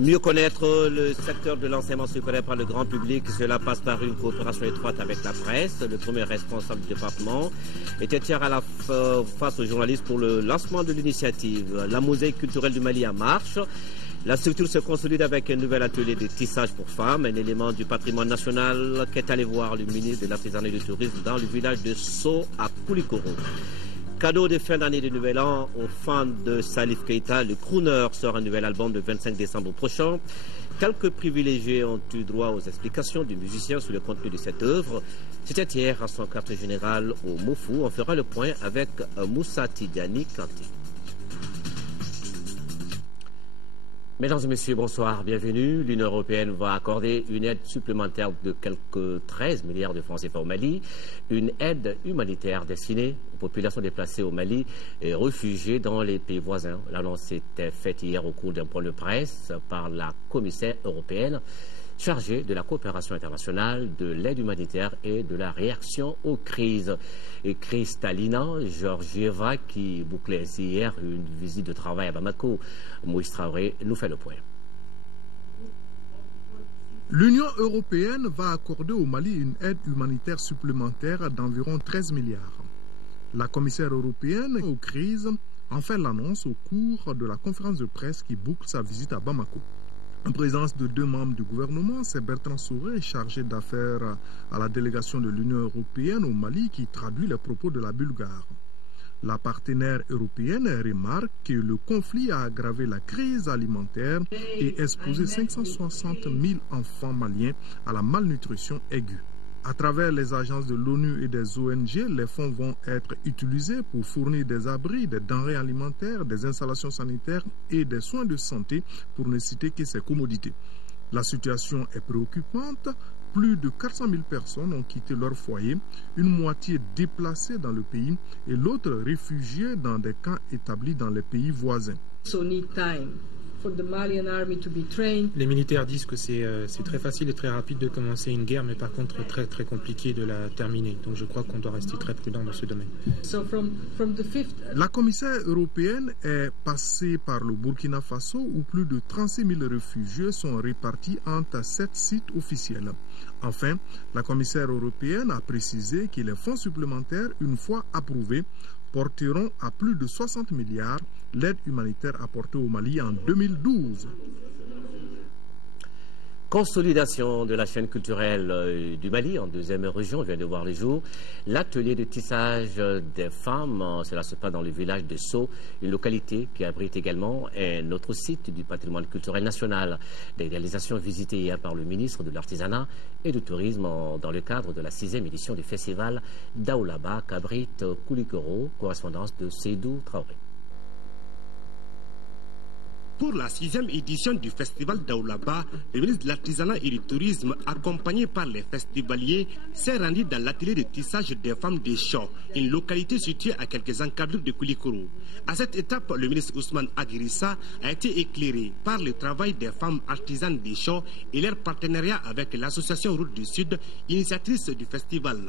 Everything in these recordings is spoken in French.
Mieux connaître le secteur de l'enseignement supérieur par le grand public, cela passe par une coopération étroite avec la presse. Le premier responsable du département était hier à la face aux journalistes pour le lancement de l'initiative. La mosaïque culturelle du Mali en marche. La structure se consolide avec un nouvel atelier de tissage pour femmes, un élément du patrimoine national qu'est allé voir le ministre de l'Artisanat et du Tourisme dans le village de Sceaux à Koulikoro. Cadeau de fin d'année de Nouvel An aux fans de Salif Keita, le crooner sort un nouvel album le 25 décembre prochain. Quelques privilégiés ont eu droit aux explications du musicien sur le contenu de cette œuvre. C'était hier à son quartier général au Mofou. On fera le point avec Moussa Tidiani Kanté. Mesdames et messieurs, bonsoir, bienvenue. L'Union européenne va accorder une aide supplémentaire de quelques 13 milliards de francs CFA au Mali, une aide humanitaire destinée aux populations déplacées au Mali et réfugiées dans les pays voisins. L'annonce était faite hier au cours d'un point de presse par la commissaire européenne chargée de la coopération internationale, de l'aide humanitaire et de la réaction aux crises. Et Kristalina Georgieva, qui bouclait ainsi hier une visite de travail à Bamako, Moïse Traoré nous fait le point. L'Union européenne va accorder au Mali une aide humanitaire supplémentaire d'environ 13 milliards. La commissaire européenne aux crises en fait l'annonce au cours de la conférence de presse qui boucle sa visite à Bamako. En présence de deux membres du gouvernement, c'est Bertrand Souré, chargé d'affaires à la délégation de l'Union européenne au Mali, qui traduit les propos de la Bulgare. La partenaire européenne remarque que le conflit a aggravé la crise alimentaire et exposé 560 000 enfants maliens à la malnutrition aiguë. À travers les agences de l'ONU et des ONG, les fonds vont être utilisés pour fournir des abris, des denrées alimentaires, des installations sanitaires et des soins de santé, pour ne citer que ces commodités. La situation est préoccupante. Plus de 400 000 personnes ont quitté leur foyer, une moitié déplacée dans le pays et l'autre réfugiée dans des camps établis dans les pays voisins. Les militaires disent que c'est très facile et très rapide de commencer une guerre, mais par contre très très compliqué de la terminer. Donc je crois qu'on doit rester très prudent dans ce domaine. La commissaire européenne est passée par le Burkina Faso où plus de 36 000 réfugiés sont répartis entre 7 sites officiels. Enfin, la commissaire européenne a précisé que les fonds supplémentaires, une fois approuvés, porteront à plus de 60 milliards l'aide humanitaire apportée au Mali en 2012. Consolidation de la chaîne culturelle du Mali en deuxième région vient de voir le jour. L'atelier de tissage des femmes, cela se passe dans le village de Sceaux, une localité qui abrite également un autre site du patrimoine culturel national. Des réalisations visitées hier par le ministre de l'Artisanat et du Tourisme dans le cadre de la 6e édition du festival d'Aoulaba qu'abrite Koulikoro, correspondance de Seydou Traoré. Pour la 6e édition du festival d'Aoulaba, le ministre de l'Artisanat et du Tourisme, accompagné par les festivaliers, s'est rendu dans l'atelier de tissage des femmes des Champs, une localité située à quelques encablures de Koulikoro. À cette étape, le ministre Ousmane Aguirissa a été éclairé par le travail des femmes artisanes des Champs et leur partenariat avec l'association Route du Sud, initiatrice du festival.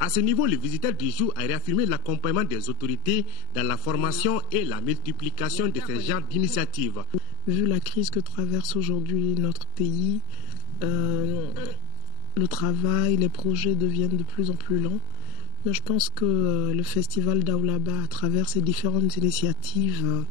À ce niveau, le visiteur du jour a réaffirmé l'accompagnement des autorités dans la formation et la multiplication de ce genre d'initiatives. Vu la crise que traverse aujourd'hui notre pays, le travail, les projets deviennent de plus en plus lents. Mais je pense que le festival d'Aoulaba, à travers ses différentes initiatives,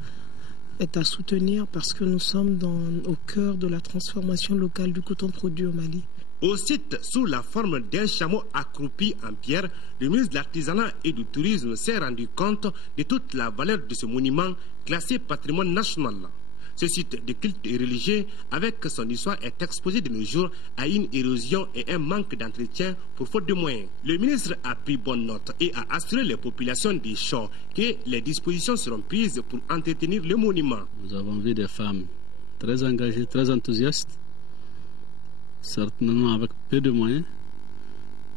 est à soutenir parce que nous sommes au cœur de la transformation locale du coton produit au Mali. Au site, sous la forme d'un chameau accroupi en pierre, le ministre de l'Artisanat et du Tourisme s'est rendu compte de toute la valeur de ce monument classé patrimoine national. Ce site de culte et religieux, avec son histoire, est exposé de nos jours à une érosion et un manque d'entretien pour faute de moyens. Le ministre a pris bonne note et a assuré les populations des Champs que les dispositions seront prises pour entretenir le monument. Nous avons vu des femmes très engagées, très enthousiastes, certainement avec peu de moyens,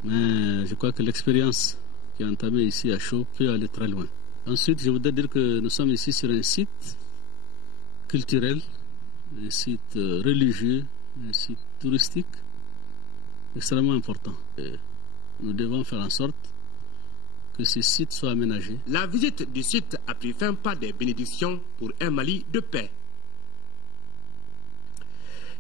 mais je crois que l'expérience qui est entamée ici à Chaux peut aller très loin. Ensuite, je voudrais dire que nous sommes ici sur un site culturel, un site religieux, un site touristique extrêmement important. Et nous devons faire en sorte que ce site soit aménagé. La visite du site a pris fin par des bénédictions pour un Mali de paix.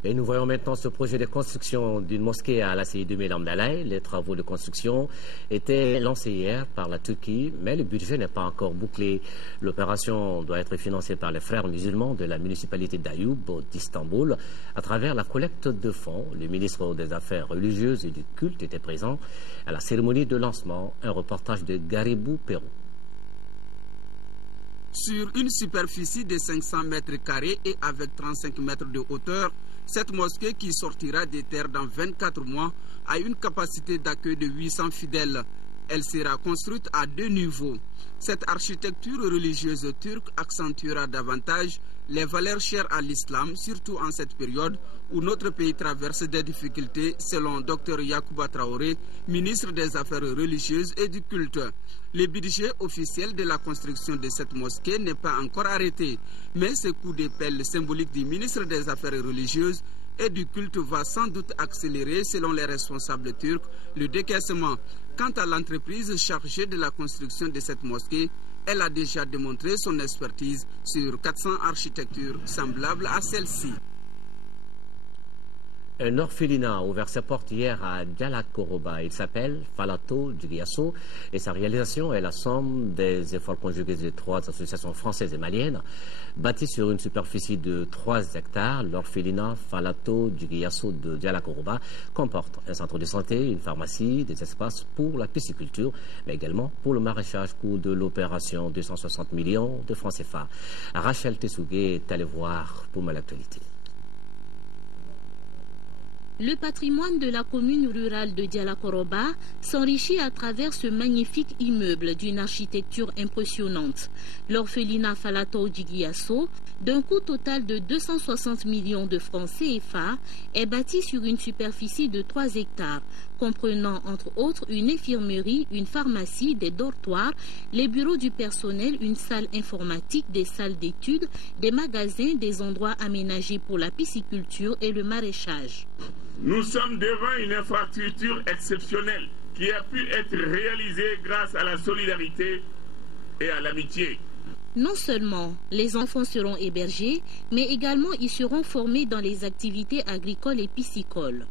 Et nous voyons maintenant ce projet de construction d'une mosquée à la CI de Médamdalaï. Les travaux de construction étaient lancés hier par la Turquie, mais le budget n'est pas encore bouclé. L'opération doit être financée par les frères musulmans de la municipalité d'Ayoub d'Istanbul à travers la collecte de fonds. Le ministre des Affaires religieuses et du culte était présent à la cérémonie de lancement. Un reportage de Garibou Pérou. Sur une superficie de 500 mètres carrés et avec 35 mètres de hauteur, cette mosquée qui sortira des terres dans 24 mois a une capacité d'accueil de 800 fidèles. Elle sera construite à 2 niveaux. Cette architecture religieuse turque accentuera davantage les valeurs chères à l'islam, surtout en cette période où notre pays traverse des difficultés, selon Dr Yacouba Traoré, ministre des Affaires religieuses et du culte. Le budget officiel de la construction de cette mosquée n'est pas encore arrêté, mais ce coup d'épée symbolique du ministre des Affaires religieuses et du culte va sans doute accélérer, selon les responsables turcs, le décaissement. Quant à l'entreprise chargée de la construction de cette mosquée, elle a déjà démontré son expertise sur 400 architectures semblables à celle-ci. Un orphelinat a ouvert ses portes hier à Dialakoroba. Il s'appelle Falato Djigiasso et sa réalisation est la somme des efforts conjugués de 3 associations françaises et maliennes. Bâti sur une superficie de 3 hectares, l'orphelinat Falato Djigiasso de Dialakoroba comporte un centre de santé, une pharmacie, des espaces pour la pisciculture, mais également pour le maraîchage. Coût de l'opération 260 millions de francs CFA. Rachel Tessougué est allée voir pour l'actualité. Le patrimoine de la commune rurale de Dialakoroba s'enrichit à travers ce magnifique immeuble d'une architecture impressionnante. L'orphelinat Falato Djigiasso, d'un coût total de 260 millions de francs CFA, est bâti sur une superficie de 3 hectares, comprenant entre autres une infirmerie, une pharmacie, des dortoirs, les bureaux du personnel, une salle informatique, des salles d'études, des magasins, des endroits aménagés pour la pisciculture et le maraîchage. Nous sommes devant une infrastructure exceptionnelle qui a pu être réalisée grâce à la solidarité et à l'amitié. Non seulement les enfants seront hébergés, mais également ils seront formés dans les activités agricoles et piscicoles.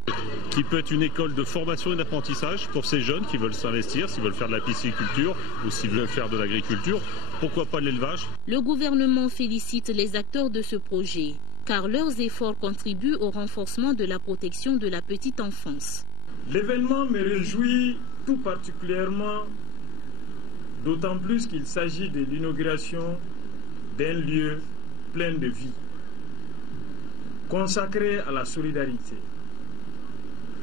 Qui peut être une école de formation et d'apprentissage pour ces jeunes qui veulent s'investir, s'ils veulent faire de la pisciculture ou s'ils veulent faire de l'agriculture. Pourquoi pas de l'élevage? Le gouvernement félicite les acteurs de ce projet, car leurs efforts contribuent au renforcement de la protection de la petite enfance. L'événement me réjouit tout particulièrement, d'autant plus qu'il s'agit de l'inauguration d'un lieu plein de vie, consacré à la solidarité,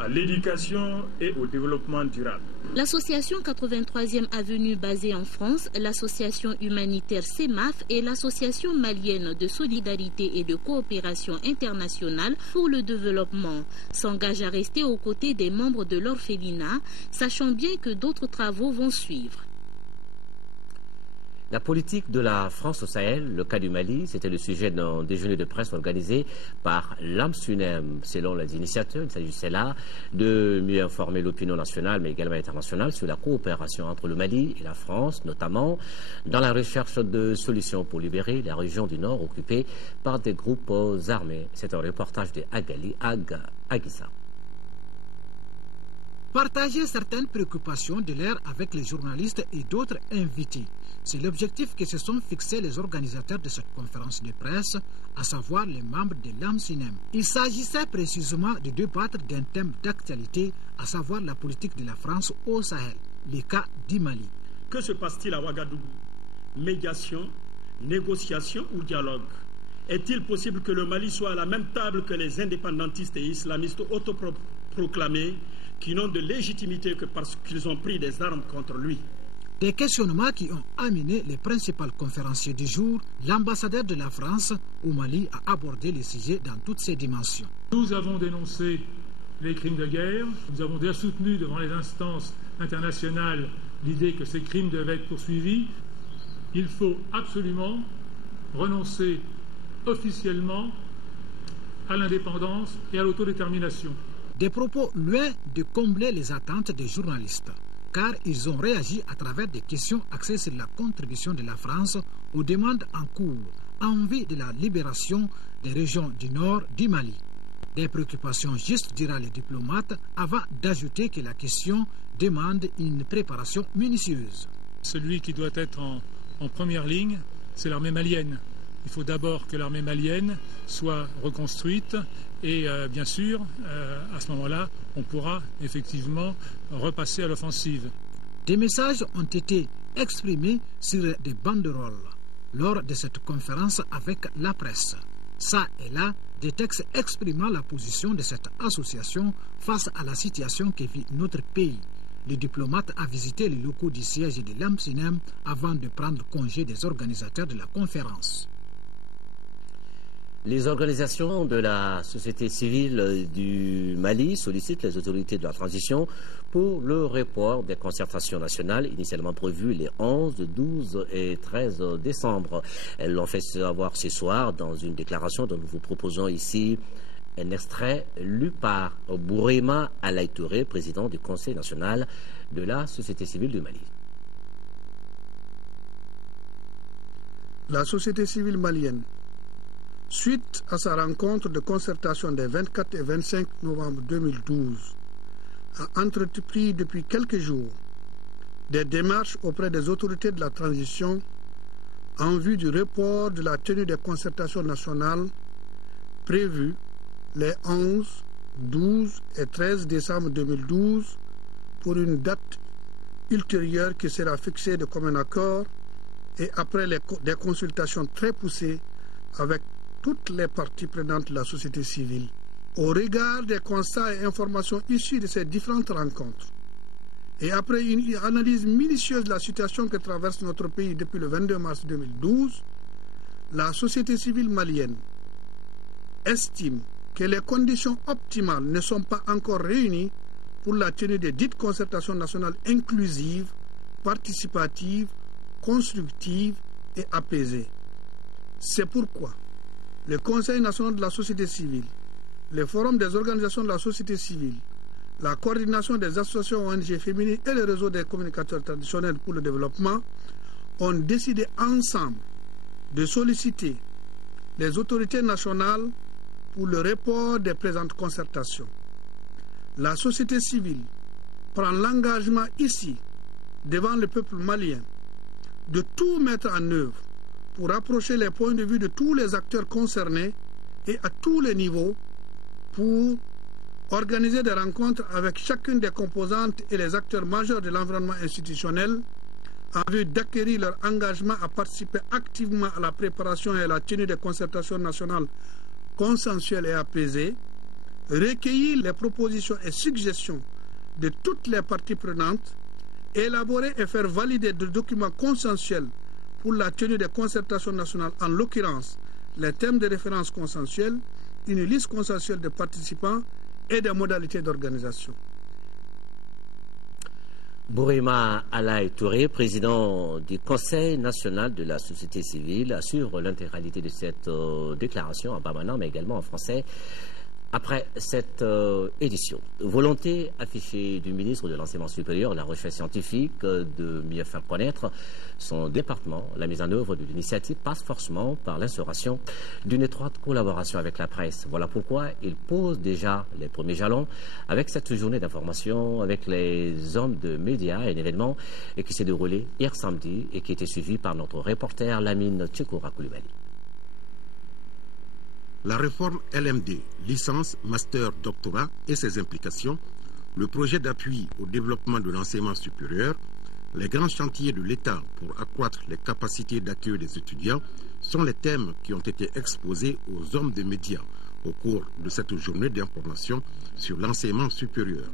à l'éducation et au développement durable. L'association 83e Avenue basée en France, l'association humanitaire CEMAF et l'association malienne de solidarité et de coopération internationale pour le développement s'engagent à rester aux côtés des membres de l'orphelinat, sachant bien que d'autres travaux vont suivre. La politique de la France au Sahel, le cas du Mali, c'était le sujet d'un déjeuner de presse organisé par l'AMSUNEM. Selon les initiateurs, il s'agissait là de mieux informer l'opinion nationale, mais également internationale, sur la coopération entre le Mali et la France, notamment dans la recherche de solutions pour libérer la région du Nord occupée par des groupes armés. C'est un reportage de Agali Aguissa. Partager certaines préoccupations de l'air avec les journalistes et d'autres invités. C'est l'objectif que se sont fixés les organisateurs de cette conférence de presse, à savoir les membres de l'AMSUNEM. Il s'agissait précisément de débattre d'un thème d'actualité, à savoir la politique de la France au Sahel, le cas du Mali. Que se passe-t-il à Ouagadougou? Médiation, négociation ou dialogue? Est-il possible que le Mali soit à la même table que les indépendantistes et islamistes autoproclamés qui n'ont de légitimité que parce qu'ils ont pris des armes contre lui? Des questionnements qui ont amené les principaux conférenciers du jour. L'ambassadeur de la France au Mali a abordé le sujet dans toutes ses dimensions. Nous avons dénoncé les crimes de guerre. Nous avons déjà soutenu devant les instances internationales l'idée que ces crimes devaient être poursuivis. Il faut absolument renoncer officiellement à l'indépendance et à l'autodétermination. Des propos loin de combler les attentes des journalistes. car ils ont réagi à travers des questions axées sur la contribution de la France aux demandes en cours en vue de la libération des régions du nord du Mali. Des préoccupations justes, dira le diplomate, avant d'ajouter que la question demande une préparation minutieuse. Celui qui doit être en première ligne, c'est l'armée malienne. Il faut d'abord que l'armée malienne soit reconstruite et bien sûr, à ce moment-là, on pourra effectivement repasser à l'offensive. Des messages ont été exprimés sur des banderoles lors de cette conférence avec la presse. Ça et là, des textes exprimant la position de cette association face à la situation que vit notre pays. Le diplomate a visité les locaux du siège de l'AMSINEM avant de prendre congé des organisateurs de la conférence. Les organisations de la société civile du Mali sollicitent les autorités de la transition pour le report des concertations nationales initialement prévues les 11, 12 et 13 décembre. Elles l'ont fait savoir ce soir dans une déclaration dont nous vous proposons ici un extrait lu par Bourema Alaï Touré, président du Conseil national de la société civile du Mali. La société civile malienne, suite à sa rencontre de concertation des 24 et 25 novembre 2012, a entrepris depuis quelques jours des démarches auprès des autorités de la transition en vue du report de la tenue des concertations nationales prévues les 11, 12 et 13 décembre 2012 pour une date ultérieure qui sera fixée de commun accord et après des consultations très poussées avec toutes les parties prenantes de la société civile. Au regard des constats et informations issus de ces différentes rencontres, et après une analyse minutieuse de la situation que traverse notre pays depuis le 22 mars 2012, la société civile malienne estime que les conditions optimales ne sont pas encore réunies pour la tenue des dites concertations nationales inclusives, participatives, constructives et apaisées. C'est pourquoi le Conseil national de la société civile, le Forum des organisations de la société civile, la coordination des associations ONG féminines et le réseau des communicateurs traditionnels pour le développement ont décidé ensemble de solliciter les autorités nationales pour le report des présentes concertations. La société civile prend l'engagement ici, devant le peuple malien, de tout mettre en œuvre pour rapprocher les points de vue de tous les acteurs concernés et à tous les niveaux pour organiser des rencontres avec chacune des composantes et les acteurs majeurs de l'environnement institutionnel en vue d'acquérir leur engagement à participer activement à la préparation et à la tenue des concertations nationales consensuelles et apaisées, recueillir les propositions et suggestions de toutes les parties prenantes, élaborer et faire valider des documents consensuels pour la tenue des concertations nationales, en l'occurrence les thèmes de référence consensuels, une liste consensuelle de participants et des modalités d'organisation. Bourema Alaï Touré, président du Conseil national de la société civile, assure l'intégralité de cette déclaration en bambana, mais également en français. Après cette édition, volonté affichée du ministre de l'Enseignement supérieur et de la Recherche scientifique de mieux faire connaître son département, la mise en œuvre de l'initiative passe forcément par l'instauration d'une étroite collaboration avec la presse. Voilà pourquoi il pose déjà les premiers jalons avec cette journée d'information avec les hommes de médias, un événement qui s'est déroulé hier samedi et qui était suivi par notre reporter Lamine Tchekoura Koulibaly. La réforme LMD, licence, master, doctorat et ses implications, le projet d'appui au développement de l'enseignement supérieur, les grands chantiers de l'État pour accroître les capacités d'accueil des étudiants sont les thèmes qui ont été exposés aux hommes des médias au cours de cette journée d'information sur l'enseignement supérieur,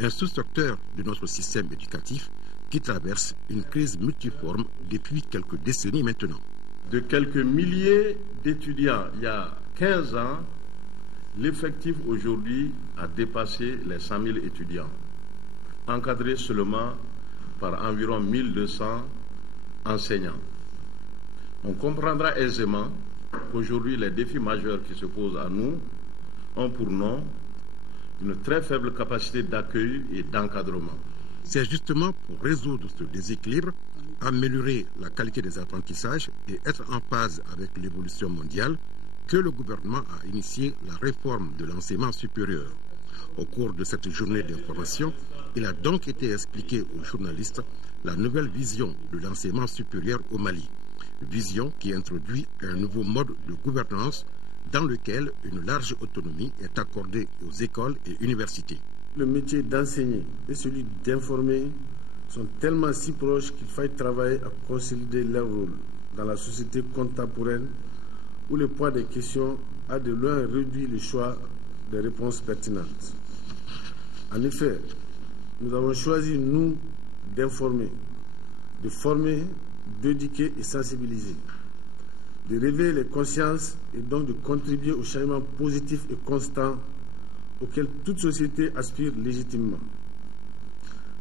un sous-secteur de notre système éducatif qui traverse une crise multiforme depuis quelques décennies maintenant. De quelques milliers d'étudiants il y a 15 ans, l'effectif aujourd'hui a dépassé les 100 000 étudiants, encadrés seulement par environ 1200 enseignants. On comprendra aisément qu'aujourd'hui les défis majeurs qui se posent à nous ont pour nom une très faible capacité d'accueil et d'encadrement. C'est justement pour résoudre ce déséquilibre, améliorer la qualité des apprentissages et être en phase avec l'évolution mondiale que le gouvernement a initié la réforme de l'enseignement supérieur. Au cours de cette journée d'information, il a donc été expliqué aux journalistes la nouvelle vision de l'enseignement supérieur au Mali. Vision qui introduit un nouveau mode de gouvernance dans lequel une large autonomie est accordée aux écoles et universités. Le métier d'enseigner et celui d'informer sont tellement si proches qu'il faille travailler à consolider leur rôle dans la société contemporaine où le poids des questions a de loin réduit le choix des réponses pertinentes. En effet, nous avons choisi, nous, d'informer, de former, d'éduquer et sensibiliser, de réveiller les consciences et donc de contribuer au changement positif et constant auquel toute société aspire légitimement.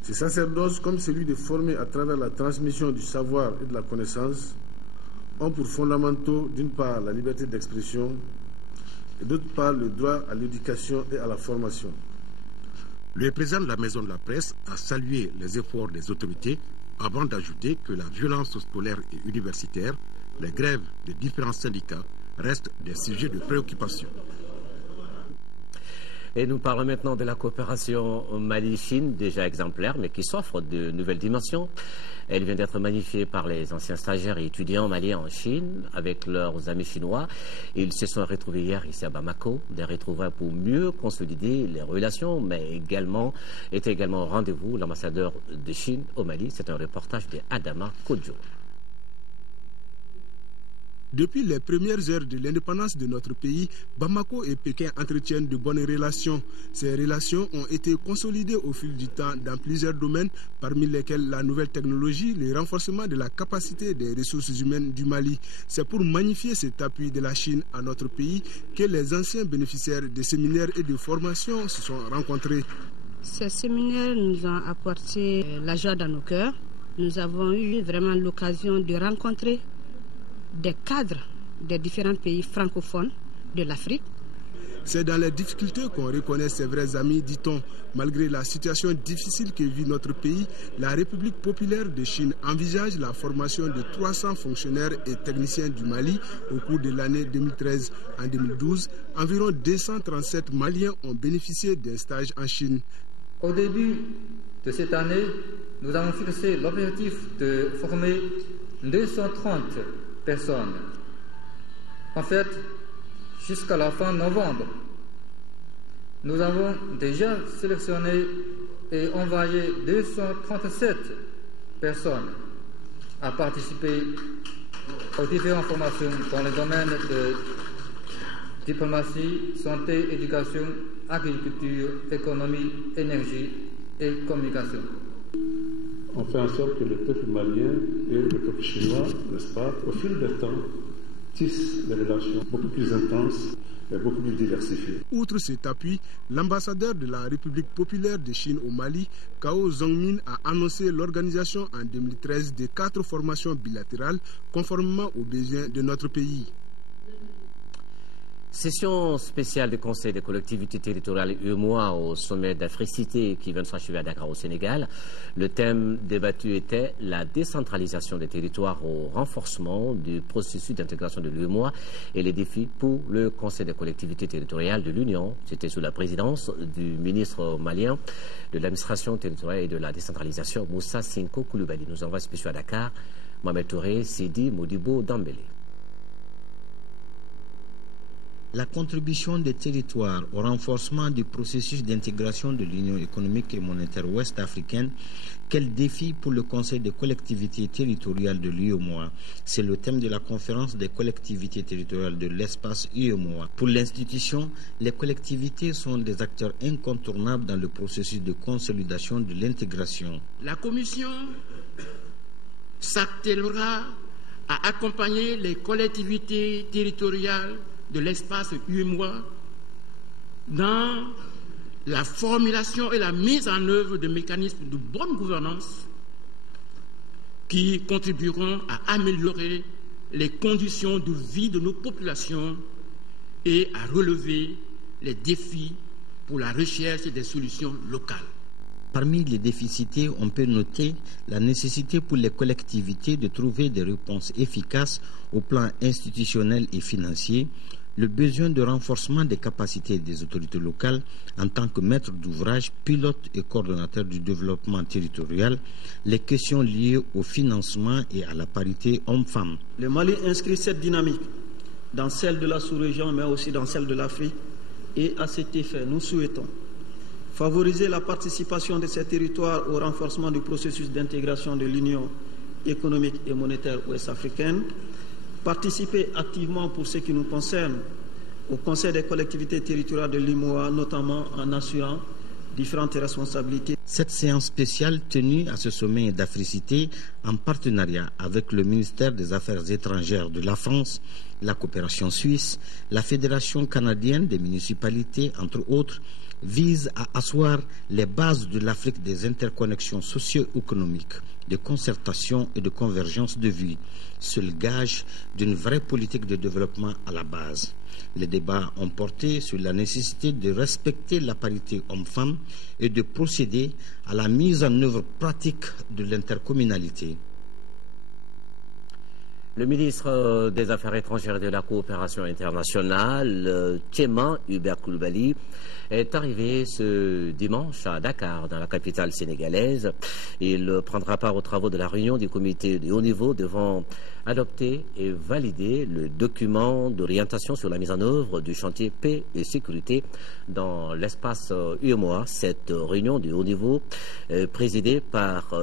Ces sacerdoces, comme celui de former à travers la transmission du savoir et de la connaissance, ont pour fondamentaux, d'une part, la liberté d'expression et d'autre part, le droit à l'éducation et à la formation. Le président de la Maison de la Presse a salué les efforts des autorités avant d'ajouter que la violence scolaire et universitaire, les grèves des différents syndicats restent des sujets de préoccupation. Et nous parlons maintenant de la coopération Mali-Chine, déjà exemplaire, mais qui s'offre de nouvelles dimensions. Elle vient d'être magnifiée par les anciens stagiaires et étudiants maliens en Chine avec leurs amis chinois. Ils se sont retrouvés hier ici à Bamako, des retrouvailles pour mieux consolider les relations, mais était également au rendez-vous l'ambassadeur de Chine au Mali. C'est un reportage de Adama Kodjo. Depuis les premières heures de l'indépendance de notre pays, Bamako et Pékin entretiennent de bonnes relations. Ces relations ont été consolidées au fil du temps dans plusieurs domaines, parmi lesquels la nouvelle technologie, le renforcement de la capacité des ressources humaines du Mali. C'est pour magnifier cet appui de la Chine à notre pays que les anciens bénéficiaires des séminaires et de formations se sont rencontrés. Ces séminaires nous ont apporté la joie dans nos cœurs. Nous avons eu vraiment l'occasion de rencontrer des cadres des différents pays francophones de l'Afrique. C'est dans les difficultés qu'on reconnaît ses vrais amis, dit-on. Malgré la situation difficile que vit notre pays, la République populaire de Chine envisage la formation de 300 fonctionnaires et techniciens du Mali au cours de l'année 2013. En 2012, environ 237 Maliens ont bénéficié d'un stage en Chine. Au début de cette année, nous avons fixé l'objectif de former 230 personnes. En fait, jusqu'à la fin novembre, nous avons déjà sélectionné et envoyé 237 personnes à participer aux différentes formations dans les domaines de diplomatie, santé, éducation, agriculture, économie, énergie et communication. On fait en sorte que le peuple malien et le peuple chinois, n'est-ce pas, au fil du temps, tissent des relations beaucoup plus intenses et beaucoup plus diversifiées. Outre cet appui, l'ambassadeur de la République populaire de Chine au Mali, Cao Zhongmin, a annoncé l'organisation en 2013 de 4 formations bilatérales conformément aux besoins de notre pays. Session spéciale du Conseil des collectivités territoriales UEMOA au sommet d'Africité qui vient de s'achever à Dakar au Sénégal. Le thème débattu était la décentralisation des territoires au renforcement du processus d'intégration de l'UEMOA et les défis pour le Conseil des collectivités territoriales de l'Union. C'était sous la présidence du ministre malien de l'administration territoriale et de la décentralisation, Moussa Sinko Koulibaly. Nous envoie spéciaux à Dakar, Mohamed Touré, Sidi Modibo Dambélé. La contribution des territoires au renforcement du processus d'intégration de l'Union économique et monétaire ouest-africaine, quel défi pour le Conseil des collectivités territoriales de l'UEMOA? C'est le thème de la conférence des collectivités territoriales de l'espace UEMOA. Pour l'institution, les collectivités sont des acteurs incontournables dans le processus de consolidation de l'intégration. La Commission s'attellera à accompagner les collectivités territoriales de l'espace UEMOA dans la formulation et la mise en œuvre de mécanismes de bonne gouvernance qui contribueront à améliorer les conditions de vie de nos populations et à relever les défis pour la recherche des solutions locales. Parmi les déficités, on peut noter la nécessité pour les collectivités de trouver des réponses efficaces au plan institutionnel et financier, le besoin de renforcement des capacités des autorités locales en tant que maîtres d'ouvrage, pilotes et coordonnateurs du développement territorial, les questions liées au financement et à la parité hommes-femmes. Le Mali inscrit cette dynamique dans celle de la sous-région, mais aussi dans celle de l'Afrique, et à cet effet, nous souhaitons favoriser la participation de ces territoires au renforcement du processus d'intégration de l'Union économique et monétaire ouest-africaine, participer activement pour ce qui nous concerne au Conseil des collectivités territoriales de l'UEMOA, notamment en assurant différentes responsabilités. Cette séance spéciale tenue à ce sommet d'Africité en partenariat avec le ministère des Affaires étrangères de la France, la coopération suisse, la Fédération canadienne des municipalités, entre autres, vise à asseoir les bases de l'Afrique des interconnexions socio-économiques, de concertation et de convergence de vues, seul gage d'une vraie politique de développement à la base. Les débats ont porté sur la nécessité de respecter la parité homme-femme et de procéder à la mise en œuvre pratique de l'intercommunalité. Le ministre des Affaires étrangères et de la coopération internationale, Tchéma Hubert Coulibaly, est arrivé ce dimanche à Dakar, dans la capitale sénégalaise. Il prendra part aux travaux de la réunion du comité de haut niveau devant adopter et valider le document d'orientation sur la mise en œuvre du chantier paix et sécurité dans l'espace UEMOA. Cette réunion du haut niveau, présidée par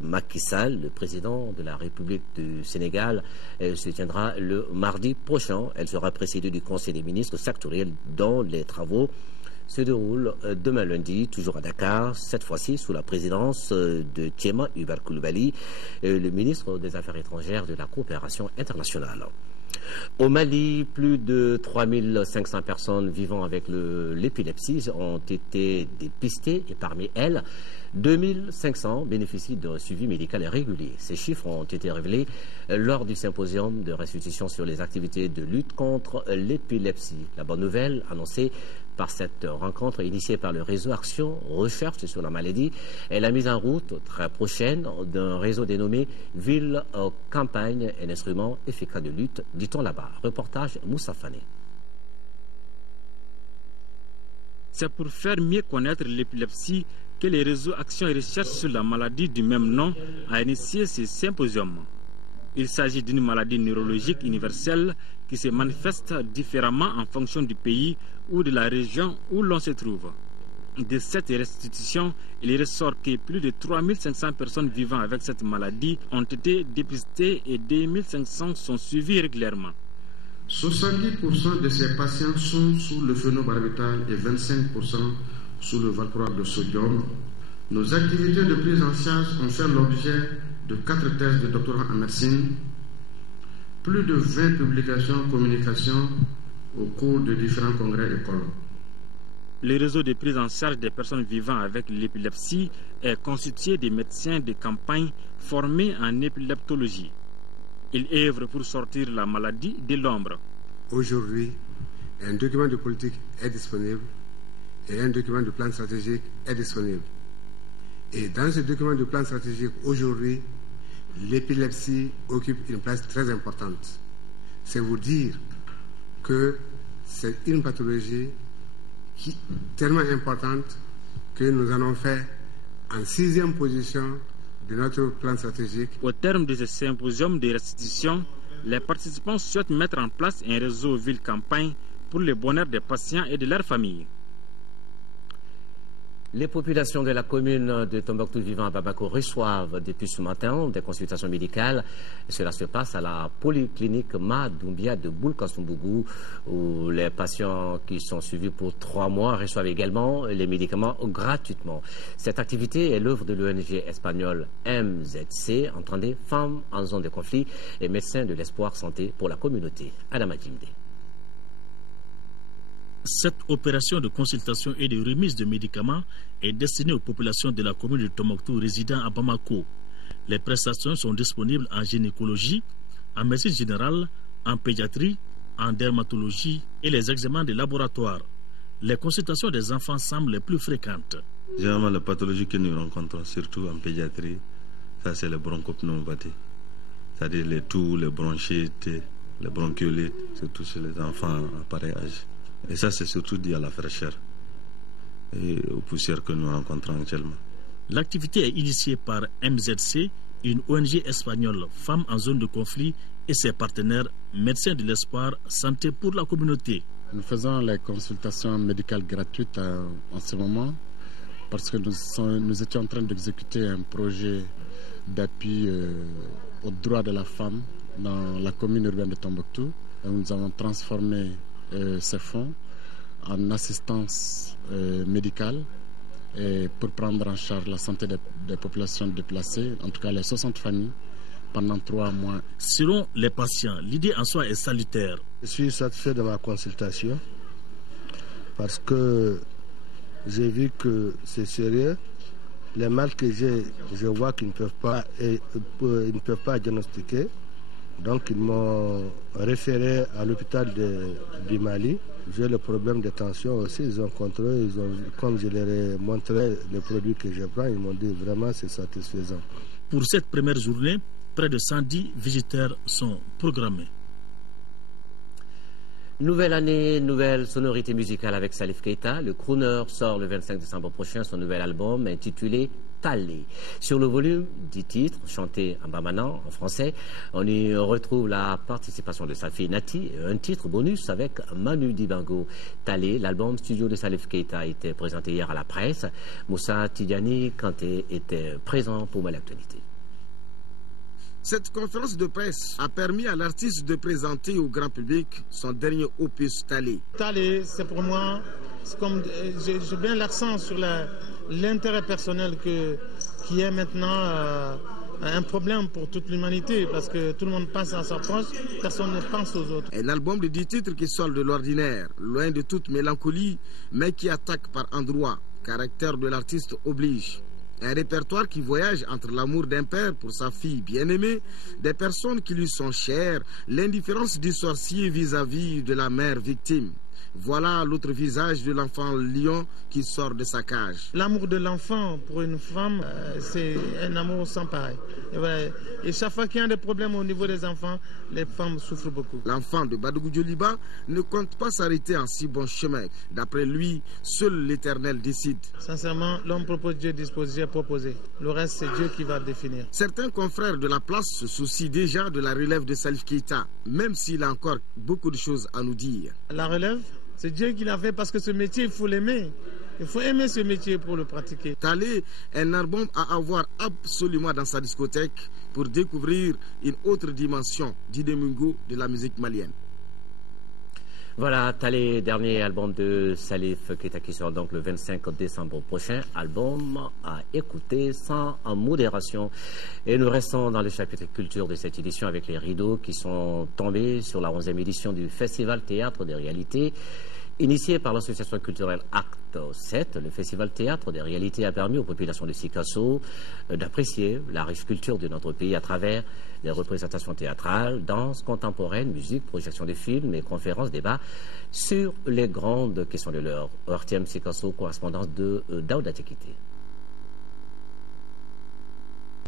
Macky Sall, le président de la République du Sénégal, se tiendra le mardi prochain. Elle sera précédée du Conseil des ministres sectoriels dont les travaux se déroule demain lundi, toujours à Dakar, cette fois-ci sous la présidence de Tchéma Hubert Coulibaly, le ministre des Affaires étrangères de la coopération internationale. Au Mali, plus de 3500 personnes vivant avec l'épilepsie ont été dépistées et parmi elles, 2500 bénéficient d'un suivi médical régulier. Ces chiffres ont été révélés lors du symposium de restitution sur les activités de lutte contre l'épilepsie. La bonne nouvelle annoncée par cette rencontre initiée par le réseau Action Recherche sur la maladie est la mise en route très prochaine d'un réseau dénommé Ville Campagne, un instrument efficace de lutte, dit-on là-bas. Reportage Moussa Fane. C'est pour faire mieux connaître l'épilepsie que le réseau Action et Recherche sur la maladie du même nom a initié ce symposium. Il s'agit d'une maladie neurologique universelle qui se manifeste différemment en fonction du pays ou de la région où l'on se trouve. De cette restitution, il ressort que plus de 3500 personnes vivant avec cette maladie ont été dépistées et 2500 sont suivies régulièrement. 70% de ces patients sont sous le phénobarbital et 25% sous le valproate de sodium. Nos activités de prise en charge ont fait l'objet de 4 thèses de doctorat en médecine, plus de 20 publications, communications au cours de différents congrès et colloques. Le réseau de prise en charge des personnes vivant avec l'épilepsie est constitué de médecins de campagne formés en épileptologie. Ils œuvrent pour sortir la maladie de l'ombre. Aujourd'hui, un document de politique est disponible et un document de plan stratégique est disponible. Et dans ce document de plan stratégique, aujourd'hui, l'épilepsie occupe une place très importante. C'est vous dire que c'est une pathologie tellement importante que nous en avons fait en 6e position de notre plan stratégique. Au terme de ce symposium de restitution, les participants souhaitent mettre en place un réseau ville-campagne pour le bonheur des patients et de leurs familles. Les populations de la commune de Tombouctou vivant à Bamako reçoivent depuis ce matin des consultations médicales. Cela se passe à la polyclinique Ma-Doumbia de Boulkasumbougou, où les patients qui sont suivis pour 3 mois reçoivent également les médicaments gratuitement. Cette activité est l'œuvre de l'ONG espagnole MZC, entendez Femmes en zone de conflit et Médecins de l'espoir santé pour la communauté. Adama Djimde. Cette opération de consultation et de remise de médicaments est destinée aux populations de la commune de Tombouctou résidant à Bamako. Les prestations sont disponibles en gynécologie, en médecine générale, en pédiatrie, en dermatologie et les examens de laboratoire. Les consultations des enfants semblent les plus fréquentes. Généralement, les pathologies que nous rencontrons, surtout en pédiatrie, ça c'est les bronchopneumopathies, c'est-à-dire les toux, les bronchites, les bronchiolites, surtout chez les enfants à pareil âge. Et ça c'est surtout dû à la fraîcheur et aux poussières que nous rencontrons actuellement. L'activité est initiée par MZC, une ONG espagnole Femmes en zone de conflit, et ses partenaires Médecins de l'Espoir, Santé pour la communauté. Nous faisons les consultations médicales gratuites en ce moment parce que nous étions en train d'exécuter un projet d'appui aux droits de la femme dans la commune urbaine de Tombouctou. Et nous avons transformé ces fonds en assistance médicale et pour prendre en charge la santé des populations déplacées, en tout cas les 60 familles, pendant 3 mois. Selon les patients, l'idée en soi est salutaire. Je suis satisfait de ma consultation parce que j'ai vu que c'est sérieux. Les mal que j'ai, je vois qu'ils ne peuvent pas diagnostiquer. Donc ils m'ont référé à l'hôpital du Mali. J'ai le problème de tension aussi. Ils ont contrôlé, comme je leur ai montré les produits que je prends, ils m'ont dit vraiment c'est satisfaisant. Pour cette première journée, près de 110 visiteurs sont programmés. Nouvelle année, nouvelle sonorité musicale avec Salif Keita. Le crooner sort le 25 décembre prochain son nouvel album intitulé Talé. Sur le volume, 10 titres chantés en bamanan, en français. On y retrouve la participation de sa fille Nati, un titre bonus avec Manu Dibango. Talé, l'album studio de Salif Keita a été présenté hier à la presse. Moussa Tidjani Kanté était présent pour l'actualité. Cette conférence de presse a permis à l'artiste de présenter au grand public son dernier opus Talé. Talé, c'est pour moi, c'est comme j'ai bien l'accent sur l'intérêt personnel qui est maintenant un problème pour toute l'humanité parce que tout le monde pense à sa proche, personne ne pense aux autres. Un album de 10 titres qui sort de l'ordinaire, loin de toute mélancolie, mais qui attaque par endroits. Caractère de l'artiste oblige. Un répertoire qui voyage entre l'amour d'un père pour sa fille bien-aimée, des personnes qui lui sont chères, l'indifférence du sorcier vis-à-vis de la mère victime. Voilà l'autre visage de l'enfant lion qui sort de sa cage. L'amour de l'enfant pour une femme, c'est un amour sans pareil. Et chaque fois qu'il y a des problèmes au niveau des enfants, les femmes souffrent beaucoup. L'enfant de Badougou Dioliba ne compte pas s'arrêter en si bon chemin. D'après lui, seul l'Éternel décide. Sincèrement, l'homme propose, Dieu dispose, Dieu proposé. Le reste, c'est Dieu qui va définir. Certains confrères de la place se soucient déjà de la relève de Salif Keita, même s'il a encore beaucoup de choses à nous dire. La relève, c'est Dieu qui l'a fait parce que ce métier, il faut l'aimer. Il faut aimer ce métier pour le pratiquer. Talé, un album à avoir absolument dans sa discothèque pour découvrir une autre dimension du Domingo de la musique malienne. Voilà, Talé, dernier album de Salif Keita qui sort donc le 25 décembre prochain. Album à écouter sans modération. Et nous restons dans le chapitre culture de cette édition avec les rideaux qui sont tombés sur la 11e édition du Festival Théâtre des Réalités. Initié par l'association culturelle Acte 7, le Festival Théâtre des Réalités a permis aux populations de Sikasso d'apprécier la riche culture de notre pays à travers les représentations théâtrales, danse contemporaine, musique, projection de films et conférences, débats sur les grandes questions de l'heure. Ortiem Sikasso, correspondance de Daouda Tekité.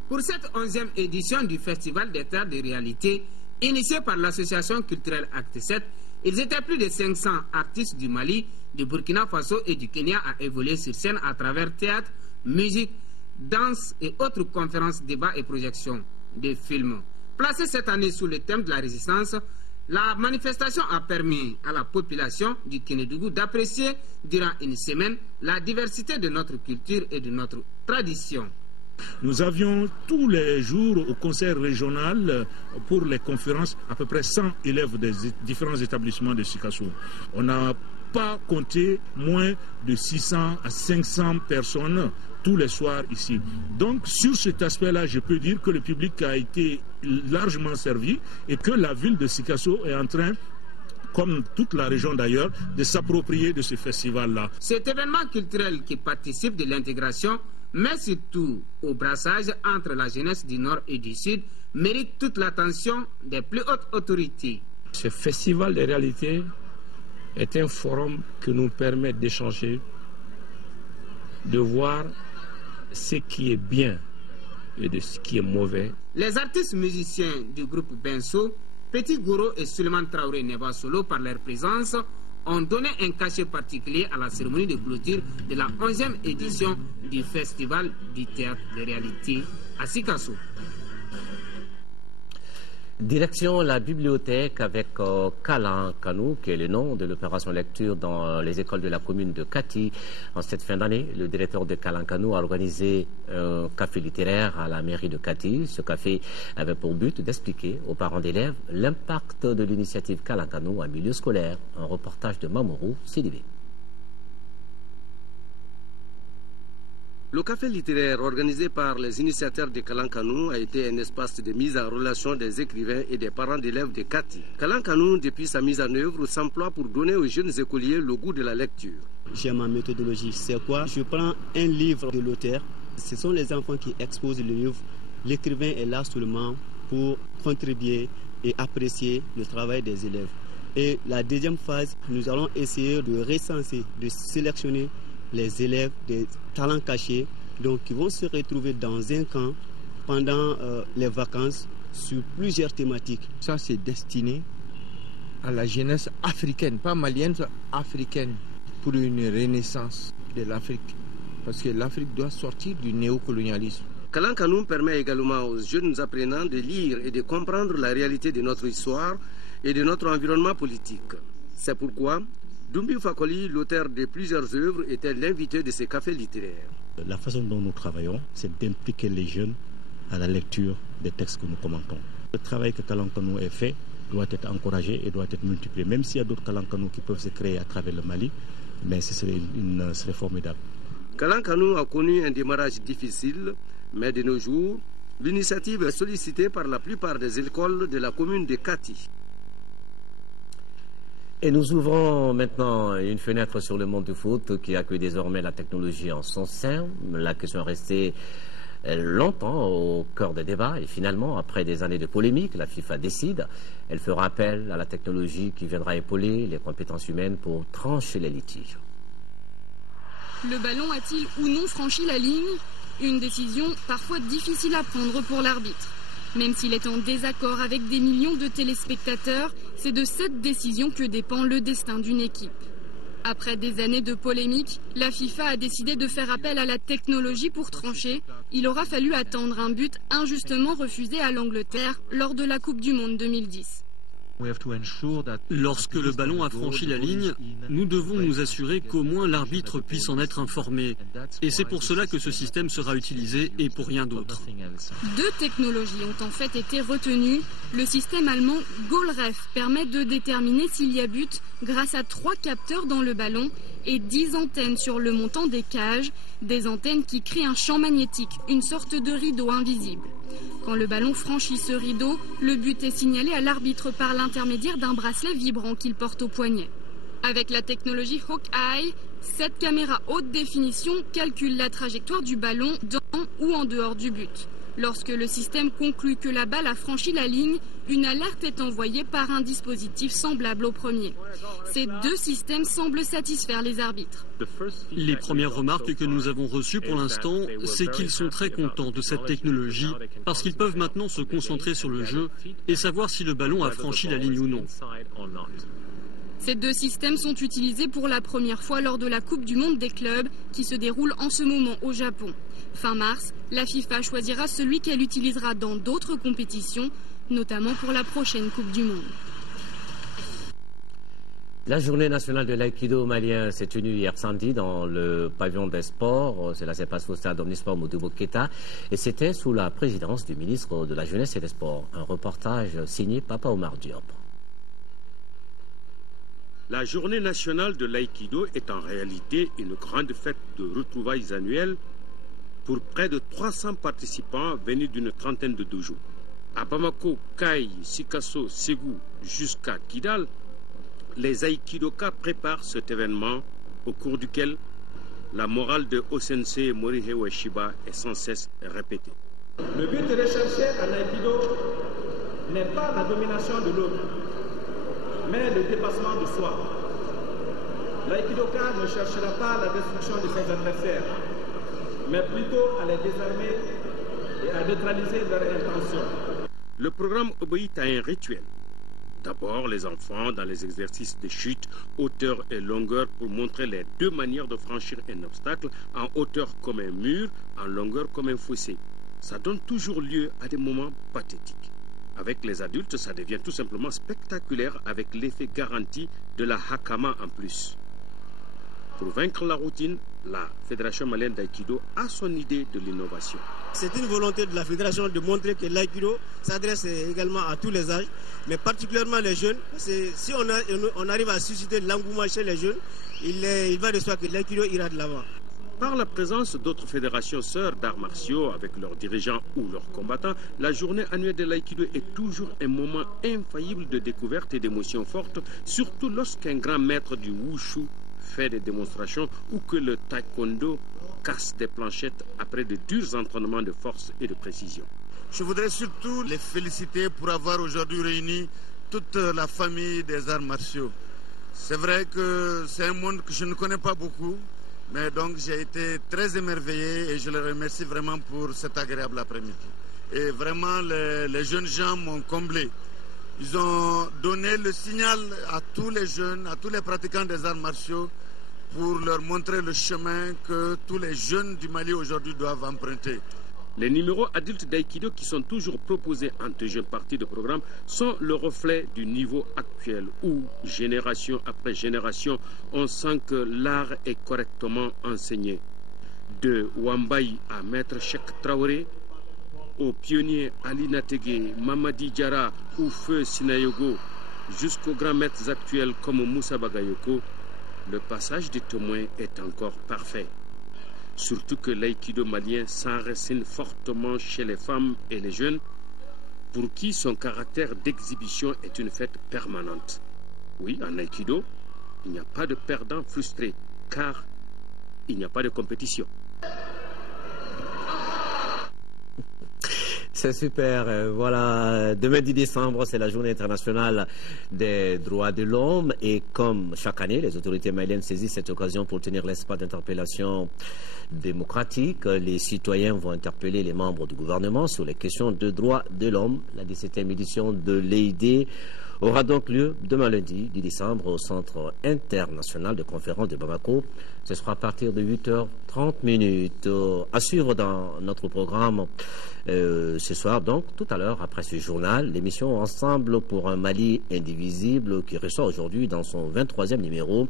Pour cette 11e édition du Festival des Théâtres des Réalités, initié par l'association culturelle Acte 7, ils étaient plus de 500 artistes du Mali, du Burkina Faso et du Kenya à évoluer sur scène à travers théâtre, musique, danse et autres conférences, débats et projections de films. Placée cette année sous le thème de la résistance, la manifestation a permis à la population du Kénédougou d'apprécier durant une semaine la diversité de notre culture et de notre tradition. Nous avions tous les jours au conseil régional pour les conférences à peu près 100 élèves des différents établissements de Sikasso. On n'a pas compté moins de 600 à 500 personnes tous les soirs ici. Donc sur cet aspect-là, je peux dire que le public a été largement servi et que la ville de Sikasso est en train, comme toute la région d'ailleurs, de s'approprier de ce festival-là. Cet événement culturel qui participe de l'intégration, mais surtout au brassage entre la jeunesse du Nord et du Sud, mérite toute l'attention des plus hautes autorités. Ce festival de réalité est un forum qui nous permet d'échanger, de voir ce qui est bien et de ce qui est mauvais. Les artistes musiciens du groupe Benso, Petit Goro et Suleiman Traoré Neba Solo, par leur présence, ont donné un cachet particulier à la cérémonie de clôture de la 11e édition du Festival du théâtre de réalité à Sikasso. Direction la bibliothèque avec Kalan Kanou, qui est le nom de l'opération lecture dans les écoles de la commune de Kati. En cette fin d'année, le directeur de Kalan Kanou a organisé un café littéraire à la mairie de Kati. Ce café avait pour but d'expliquer aux parents d'élèves l'impact de l'initiative Kalan Kanou en milieu scolaire. Un reportage de Mamourou Sidibé. Le café littéraire organisé par les initiateurs de Kalan Kanou a été un espace de mise en relation des écrivains et des parents d'élèves de Kati. Kalan Kanou, depuis sa mise en œuvre, s'emploie pour donner aux jeunes écoliers le goût de la lecture. J'ai ma méthodologie. C'est quoi? Je prends un livre de l'auteur. Ce sont les enfants qui exposent le livre. L'écrivain est là seulement pour contribuer et apprécier le travail des élèves. Et la deuxième phase, nous allons essayer de recenser, de sélectionner les élèves des talents cachés, donc qui vont se retrouver dans un camp pendant les vacances sur plusieurs thématiques. Ça, c'est destiné à la jeunesse africaine, pas malienne, africaine, pour une renaissance de l'Afrique. Parce que l'Afrique doit sortir du néocolonialisme. Kalan Kanou permet également aux jeunes apprenants de lire et de comprendre la réalité de notre histoire et de notre environnement politique. C'est pourquoi Dumbi Fakoli, l'auteur de plusieurs œuvres, était l'invité de ces cafés littéraires. La façon dont nous travaillons, c'est d'impliquer les jeunes à la lecture des textes que nous commentons. Le travail que Kalan Kanou a fait doit être encouragé et doit être multiplié. Même s'il y a d'autres Kalan Kanou qui peuvent se créer à travers le Mali, mais ce serait formidable. Kalan Kanou a connu un démarrage difficile, mais de nos jours, l'initiative est sollicitée par la plupart des écoles de la commune de Kati. Et nous ouvrons maintenant une fenêtre sur le monde du foot qui accueille désormais la technologie en son sein. La question est restée longtemps au cœur des débats et finalement, après des années de polémique, la FIFA décide. Elle fera appel à la technologie qui viendra épauler les compétences humaines pour trancher les litiges. Le ballon a-t-il ou non franchi la ligne? Une décision parfois difficile à prendre pour l'arbitre. Même s'il est en désaccord avec des millions de téléspectateurs, c'est de cette décision que dépend le destin d'une équipe. Après des années de polémique, la FIFA a décidé de faire appel à la technologie pour trancher. Il aura fallu attendre un but injustement refusé à l'Angleterre lors de la Coupe du Monde 2010. Lorsque le ballon a franchi la ligne, nous devons nous assurer qu'au moins l'arbitre puisse en être informé. Et c'est pour cela que ce système sera utilisé et pour rien d'autre. Deux technologies ont en fait été retenues. Le système allemand GoalRef permet de déterminer s'il y a but grâce à 3 capteurs dans le ballon et 10 antennes sur le montant des cages, des antennes qui créent un champ magnétique, une sorte de rideau invisible. Quand le ballon franchit ce rideau, le but est signalé à l'arbitre par l'intermédiaire d'un bracelet vibrant qu'il porte au poignet. Avec la technologie Hawkeye, cette caméra haute définition calcule la trajectoire du ballon dans ou en dehors du but. Lorsque le système conclut que la balle a franchi la ligne, une alerte est envoyée par un dispositif semblable au premier. Ces deux systèmes semblent satisfaire les arbitres. Les premières remarques que nous avons reçues pour l'instant, c'est qu'ils sont très contents de cette technologie parce qu'ils peuvent maintenant se concentrer sur le jeu et savoir si le ballon a franchi la ligne ou non. Ces deux systèmes sont utilisés pour la première fois lors de la Coupe du Monde des clubs qui se déroule en ce moment au Japon. Fin mars, la FIFA choisira celui qu'elle utilisera dans d'autres compétitions, notamment pour la prochaine Coupe du Monde. La journée nationale de l'aïkido malien s'est tenue hier samedi dans le pavillon des sports. Cela s'est passé au stade Omnisport Modibo Keita et c'était sous la présidence du ministre de la Jeunesse et des Sports. Un reportage signé Papa Omar Diop. La journée nationale de l'aïkido est en réalité une grande fête de retrouvailles annuelles pour près de 300 participants venus d'une trentaine de dojos. À Bamako, Kai, Sikasso, Ségou jusqu'à Kidal, les aïkidokas préparent cet événement au cours duquel la morale de Osensei Morihei Ueshiba est sans cesse répétée. Le but recherché en aïkido n'est pas la domination de l'autre, mais le dépassement de soi. L'aïkidoka ne cherchera pas la destruction de ses adversaires, mais plutôt à les désarmer et à neutraliser leurs intentions. Le programme obéit à un rituel. D'abord, les enfants dans les exercices de chute, hauteur et longueur pour montrer les deux manières de franchir un obstacle, en hauteur comme un mur, en longueur comme un fossé. Ça donne toujours lieu à des moments pathétiques. Avec les adultes, ça devient tout simplement spectaculaire avec l'effet garanti de la hakama en plus. Pour vaincre la routine, la Fédération malienne d'aïkido a son idée de l'innovation. C'est une volonté de la Fédération de montrer que l'aïkido s'adresse également à tous les âges, mais particulièrement les jeunes. Si on arrive à susciter l'engouement chez les jeunes, il va de soi que l'aïkido ira de l'avant. Par la présence d'autres fédérations sœurs d'arts martiaux avec leurs dirigeants ou leurs combattants, la journée annuelle de l'aïkido est toujours un moment infaillible de découverte et d'émotions fortes, surtout lorsqu'un grand maître du wushu fait des démonstrations ou que le taekwondo casse des planchettes après de durs entraînements de force et de précision. Je voudrais surtout les féliciter pour avoir aujourd'hui réuni toute la famille des arts martiaux. C'est vrai que c'est un monde que je ne connais pas beaucoup, mais donc j'ai été très émerveillé et je les remercie vraiment pour cet agréable après-midi. Et vraiment, les jeunes gens m'ont comblé. Ils ont donné le signal à tous les jeunes, à tous les pratiquants des arts martiaux pour leur montrer le chemin que tous les jeunes du Mali aujourd'hui doivent emprunter. Les numéros adultes d'aïkido qui sont toujours proposés en deuxième partie de programme sont le reflet du niveau actuel où, génération après génération, on sent que l'art est correctement enseigné. De Wambaï à Maître Cheikh Traoré, aux pionniers Ali Nategué, Mamadi Diarra ou Feu Sinayogo, jusqu'aux grands maîtres actuels comme Moussa Bagayoko, le passage des témoins est encore parfait. Surtout que l'aïkido malien s'enracine fortement chez les femmes et les jeunes, pour qui son caractère d'exhibition est une fête permanente. Oui, en aïkido, il n'y a pas de perdant frustré, car il n'y a pas de compétition. C'est super. Voilà, demain 10 décembre, c'est la journée internationale des droits de l'homme et comme chaque année, les autorités maliennes saisissent cette occasion pour tenir l'espace d'interpellation démocratique. Les citoyens vont interpeller les membres du gouvernement sur les questions de droits de l'homme. La 17e édition de l'EID aura donc lieu demain lundi 10 décembre au Centre international de conférence de Bamako. Ce sera à partir de 8h30. À suivre dans notre programme ce soir, donc tout à l'heure après ce journal, l'émission Ensemble pour un Mali indivisible qui reçoit aujourd'hui dans son 23e numéro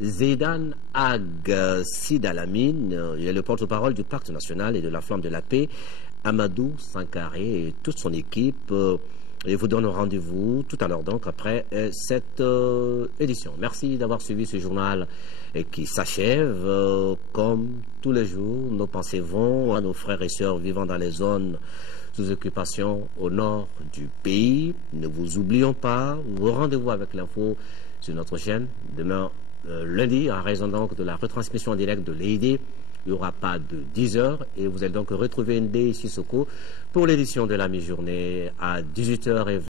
Zaidan Ag Sidalamine, il est le porte-parole du Pacte national et de la Flamme de la paix, Amadou Sankaré et toute son équipe. Et vous donne rendez-vous tout à l'heure donc après cette édition. Merci d'avoir suivi ce journal qui s'achève. Comme tous les jours, nos pensées vont à nos frères et sœurs vivant dans les zones sous occupation au nord du pays. Ne vous oublions pas, vos rendez-vous avec l'info sur notre chaîne. Demain lundi, en raison donc de la retransmission en direct de l'EID, il n'y aura pas de 10h et vous allez donc retrouver Ndé Sissoko pour l'édition de la mi-journée à 18h20.